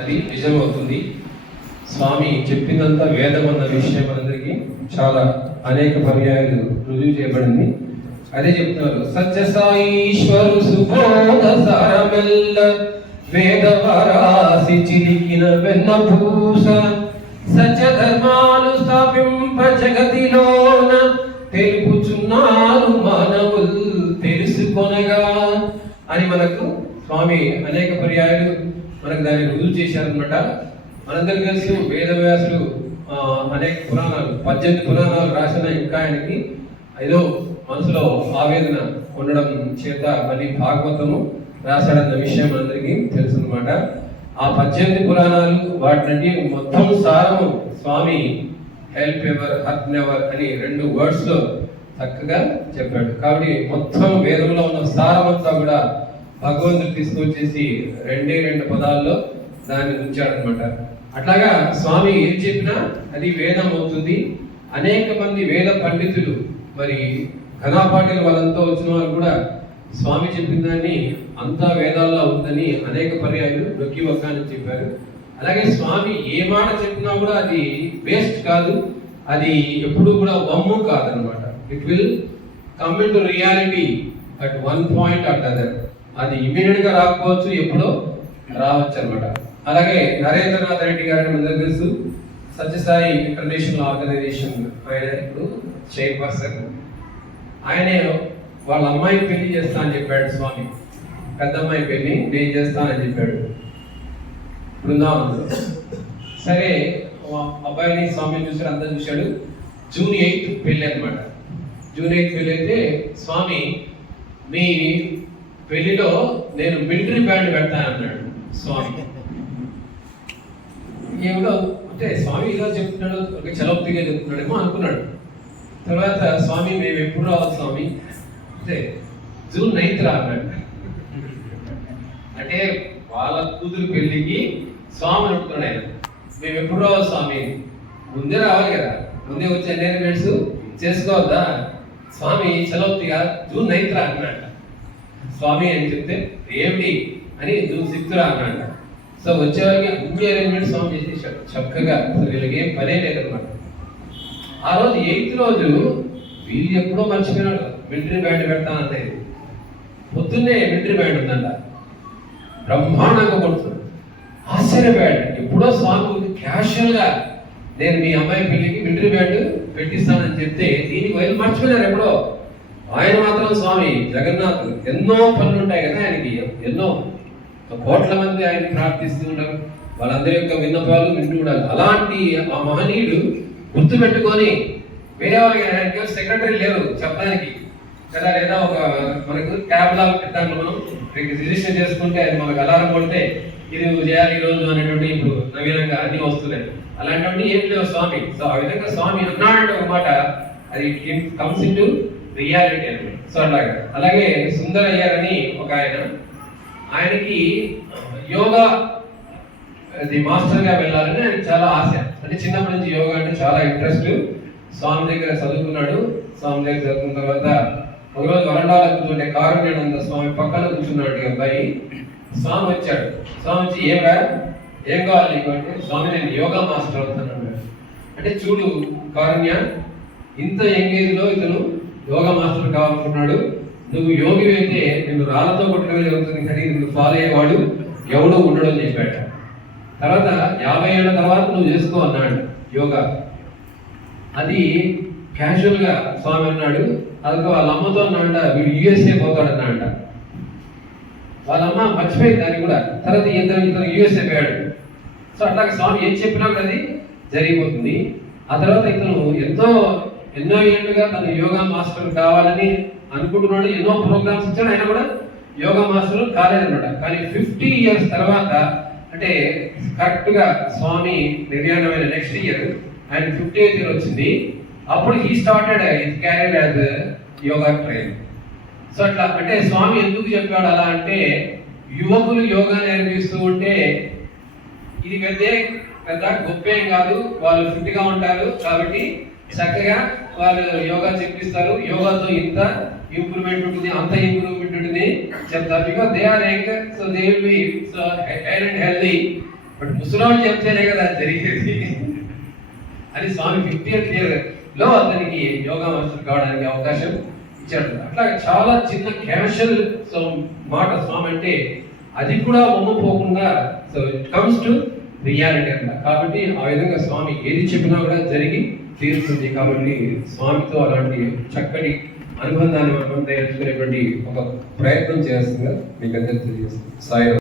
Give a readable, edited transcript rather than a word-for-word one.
అది నిజమవుతుంది. స్వామి చెప్పిందంతా వేదం అన్న విషయం మనందరికీ చాలా అనేక పర్యాయాలు రుజువు చేయబడింది. అదే చెప్తున్నారు, సత్య సాయీశ్వరు సుబోధ సారమెల్ల వేదవరాసి చిలికిన వెన్నపూస సత్య ధర్మాలు స్థాపింప జగతిలోన తెలుపుచున్నారు మానవులు తెలుసుకొనగా అని మనకు స్వామి అనేక పర్యాయాలు మనకు దాన్ని రుజువు చేశారనమాట. మనందరికీ తెలుసు వేదవ్యాసులు అనేక పురాణాలు 18 పురాణాలు రాసిన ఇంకా ఆయనకి ఏదో మనసులో ఆవేదన ఉండడం చేత మళ్ళీ భాగవతము రాశాడన్న విషయం మనందరికీ తెలుసు అనమాట. ఆ 18 పురాణాలు వాటి మొత్తం సారము స్వామి హెల్ప్ ఎవర్ హర్ట్ నెవర్ అని 2 words లో చక్కగా చెప్పాడు. కాబట్టి మొత్తం వేదంలో ఉన్న సారమంతా కూడా భగవంతుడు తీసుకొచ్చేసి 2 పదాల్లో దాన్ని ఉంచాడనమాట. అట్లాగా స్వామి ఏం చెప్పినా అది వేదం అవుతుంది. అనేక మంది వేద పండితులు మరి ఘనాపాటిల వాళ్ళంతా వచ్చిన వాళ్ళు కూడా స్వామి చెప్పిన దాన్ని అంతా వేదాల్లో ఉందని అనేక పర్యాయాలు నొక్కి వక్కాని చెప్పారు. అలాగే స్వామి ఏ మాట చెప్పినా కూడా అది వేస్ట్ కాదు, అది ఎప్పుడు కూడా వమ్ము కాదనమాట. It will come in to reality at one point at other. అది ఇమీడియట్ గా రాకపోవచ్చు, ఎప్పుడో రావచ్చు అనమాట. అలాగే నరేంద్రనాథ్ రెడ్డి గారిని మన తెలుసు, సత్యసాయి ఇంటర్నేషనల్ ఆర్గనైజేషన్ ఆయన ఇప్పుడు చైర్పర్సన్. ఆయనే వాళ్ళ అమ్మాయి పెళ్లి చేస్తా అని చెప్పాడు స్వామి. పెద్ద అమ్మాయి పెళ్లి నేను చేస్తానని చెప్పాడు బృందావనంలో. సరే అబ్బాయిని స్వామిని చూసాడు, అంతా చూశాడు. June 8th పెళ్లి అనమాట. June 8th పెళ్లి అయితే స్వామి మీ పెళ్లిలో నేను మిలిటరీ బ్యాండ్ పెడతానన్నాడు స్వామి. ఏమిటో అంటే స్వామి ఇలా చెప్తున్నాడు, చలోక్తిగా చెప్తున్నాడేమో అనుకున్నాడు. తర్వాత స్వామి మేము ఎప్పుడు రావాలి స్వామి అంటే June 9th రా అన్నాడు. అంటే వాళ్ళ కూతురు పెళ్లికి స్వామి అడుగుతున్నాడు ఆయన, మేము ఎప్పుడు రావాలి స్వామి? ముందే రావాలి కదా, ముందే వచ్చి ఎంగేజ్మెంట్స్ చేసుకోవద్దా? స్వామి చలోక్తిగా June 9th రా అన్నాడు. స్వామి అని చెప్తే ఏమిటి అని June 6th రా అన్నాడు. సో వచ్చేవారికి అన్ని అరేంజ్మెంట్ స్వామి చేసేసాడు చక్కగా. అసలు వీళ్ళకి ఏం పనే లేదనమాట. ఆ రోజు 8th రోజు వీళ్ళు ఎప్పుడో మర్చిపోయినాడు మిలిటరీ బ్యాండ్ పెడతాననేది. పొద్దున్నే మిలిటరీ బ్యాండ్ ఉందంట, బ్రహ్మాండంగా కొడుతుంది. ఆశ్చర్యపోయాడు. ఎప్పుడో స్వామి క్యాషువల్ గా నేను మీ అమ్మాయి పెళ్లికి మిలిటరీ బ్యాండ్ పెట్టిస్తానని చెప్తే దీనికి వైపు మర్చిపోయినారు ఎప్పుడో. ఆయన మాత్రం స్వామి జగన్నాథ్ ఎన్నో పనులు ఉంటాయి కదా ఆయనకి, ఎన్నో కోట్ల మంది ఆయన ప్రార్థిస్తూ ఉంటారు, వాళ్ళందరి యొక్క విన్నపాలు వింటూ ఉండాలి. అలాంటి ఆ మహనీయుడు గుర్తు పెట్టుకొని వేరే వాళ్ళకి ఆయనకి సెక్రటరీ లేరు చెప్పడానికి కదా, లేదా ఒక మనకు ట్యాబ్ లాగా పెట్టాలి, మనం రిజిస్టర్ చేసుకుంటే అది మనకు అలారం కొడితే ఇది చేయాలి ఈ రోజు అనేటువంటి ఇప్పుడు నవీనంగా అన్ని వస్తున్నాయి. అలాంటి ఏం లేవు స్వామి. సో ఆ విధంగా స్వామి అన్నాడు అనమాట, అది కమ్స్ ఇన్ టు రియాలిటీ అనమాట. సో అట్లాగా. అలాగే సుందరయ్య అని ఒక ఆయనకి యోగా అది మాస్టర్ గా వెళ్ళాలని ఆయనకి చాలా ఆశ. అంటే చిన్నప్పటి నుంచి యోగా అంటే చాలా ఇంట్రెస్ట్. స్వామి దగ్గర చదువుకున్నాడు. స్వామి దగ్గర చదువుకున్న తర్వాత ఒకరోజు వరండాలో కూర్చుంటే కారుణ్యానంద స్వామి పక్కన కూర్చున్నాడు అబ్బాయి. స్వామి వచ్చాడు. స్వామి వచ్చి ఏం కావాలి నీకు అంటే, స్వామి నేను యోగా మాస్టర్ అవుతాను. అంటే చూడు కారుణ్య, ఇంత యంగేజ్ లో ఇతను యోగా మాస్టర్ కావాలనుకున్నాడు. నువ్వు యోగి అయితే నిన్ను రాళ్లతో కొట్టడం జరుగుతుంది, కానీ నిన్ను ఫాలో అయ్యేవాడు ఎవడో ఉండడు అని చెప్పాడు. తర్వాత 50 ఏళ్ల తర్వాత నువ్వు చేసుకో అన్నాడు యోగా. అది క్యాజువల్ గా స్వామి అన్నాడు. అది వాళ్ళ అమ్మతో అన్నాడ, వీడు USA పోతాడన్నాడ. వాళ్ళ అమ్మ మర్చిపోయింది దాన్ని కూడా. తర్వాత ఇతను USA పోయాడు. సో అట్లాగే స్వామి ఏం చెప్పినా కూడా అది జరిగిపోతుంది. ఆ తర్వాత ఇతను ఎన్నో ఏళ్ళుగా తను యోగా మాస్టర్ కావాలని అనుకుంటున్నాడు. ఎన్నో ప్రోగ్రామ్స్ ఇచ్చాడు, ఆయన కూడా యోగా మాస్టర్ కాలేదన్నమాట. కానీ 50 years తర్వాత, అంటే కరెక్ట్ గా స్వామి నిర్యాణమైన నెక్స్ట్ ఇయర్ ఆయన 50th year వచ్చింది. అప్పుడు he started his career as yoga trainer. So అట్లా అంటే స్వామి ఎందుకు చెప్పాడు అలా అంటే, యువకులు యోగా నేర్పిస్తూ ఉంటే ఇది పెద్ద గొప్పేం కాదు, వాళ్ళు ఫిట్ గా ఉంటారు కాబట్టి చక్కగా వాళ్ళు యోగా చెప్పిస్తారు. యోగాతో ఇంత ఇంప్రూవ్మెంట్ ఉంటుంది, అంత ఇంప్రూవ్మెంట్ ఉంటుంది చెప్తారు. Because they are young, so they will be so and healthy but ముసలాళ్ళు చెప్తేనే కదా అది జరిగేది అని స్వామి 50th year లో అతనికి యోగా మాస్టర్ కావడానికి అవకాశం ఇచ్చాడు. అట్లా చాలా చిన్న క్యాషువల్ మాట స్వామి అంటే అది కూడా ఒమ్మిపోకుండా so it comes to reality అన్నమాట. కాబట్టి ఆ విధంగా స్వామి ఏది చెప్పినా కూడా జరిగి తీరుతుంది. కాబట్టి స్వామితో అలాంటి చక్కటి అనుబంధాన్ని మనం తయారుకునేటువంటి ఒక ప్రయత్నం చేస్తుందిగా మీకు అందరికీ తెలియజేస్తుంది. సాయి